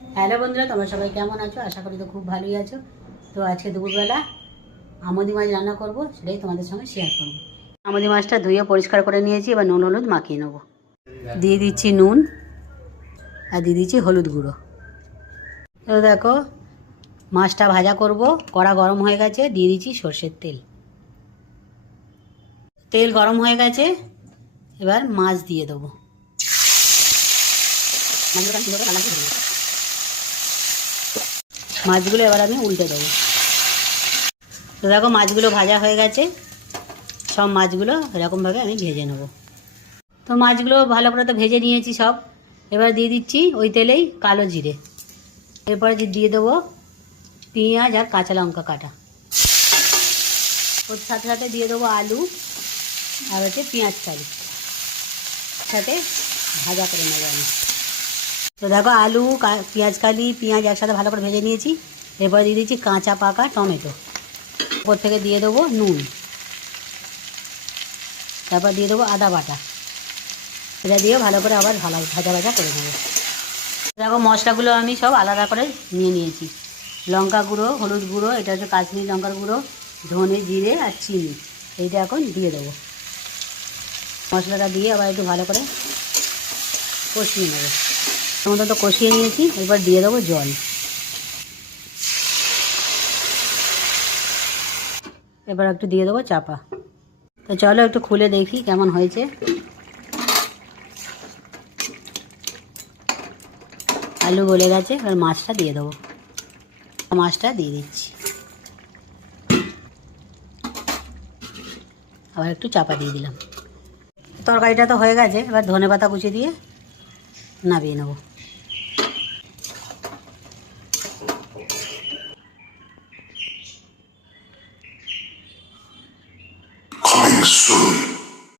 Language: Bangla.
হ্যালো বন্ধুরা, তোমরা সবাই কেমন আছো? আশা করি তো খুব ভালোই আছো। তো আজকে দুপুরবেলা আমুদি মাছ রান্না করব, সেটাই তোমাদের সঙ্গে শেয়ার করব। আমুদি মাছটা ধুয়ে পরিষ্কার করে নিয়েছি, এবার নুন হলুদ মাখিয়ে নেবো। দিয়ে দিচ্ছি নুন আর দিয়ে দিচ্ছি হলুদ গুঁড়ো। তো দেখো, মাছটা ভাজা করব, কড়া গরম হয়ে গেছে, দিয়ে দিচ্ছি সর্ষের তেল। তেল গরম হয়ে গেছে, এবার মাছ দিয়ে দেবো। মাছগুলো এবার আমি উল্টে দেবো। তো দেখো, মাছগুলো ভাজা হয়ে গেছে, সব মাছগুলো এরকমভাবে আমি ভেজে নেব। তো মাছগুলো ভালো করে তো ভেজে নিয়েছি সব। এবার দিয়ে দিচ্ছি ওই তেলেই কালো জিরে। এরপরে দিয়ে দেবো পেঁয়াজ আর কাঁচা লঙ্কা কাটা। ওর সাথে সাথে দিয়ে দেবো আলু আর পেঁয়াজ কালি, সাথে ভাজা করে নেবো আমি। তো দেখো, আলু পেঁয়াজ কালি পেঁয়াজ একসাথে ভালো করে ভেজে নিয়েছি। এরপরে দিয়ে দিচ্ছি কাঁচা পাকা টমেটো। ওপর থেকে দিয়ে দেবো নুন, তারপর দিয়ে দেবো আদা বাটা। এটা দিয়ে ভালো করে আবার ভাজা ভাজা করে নেবো। দেখো, মশলাগুলো আমি সব আলাদা করে নিয়ে নিয়েছি। লঙ্কা গুঁড়ো, হলুদ গুঁড়ো, এটা হচ্ছে কাশ্মীরি লঙ্কার গুঁড়ো, ধনে জিরে আর চিনি। এইটা এখন দিয়ে দেবো। মশলাটা দিয়ে আবার একটু ভালো করে কষিয়ে নেবো। সমস্ত তো কষিয়ে নিয়েছি, এবার দিয়ে দেবো জল। এবার একটু দিয়ে দেবো চাপা। তো চলো একটু খুলে দেখি কেমন হয়েছে। আলু গলে গেছে, এবার মাছটা দিয়ে দেবো। মাছটা দিয়ে দিচ্ছি, আবার একটু চাপা দিয়ে দিলাম। তরকারিটা তো হয়ে গেছে, এবার ধনেপাতা কুচি দিয়ে নামিয়ে নেব। Coming soon.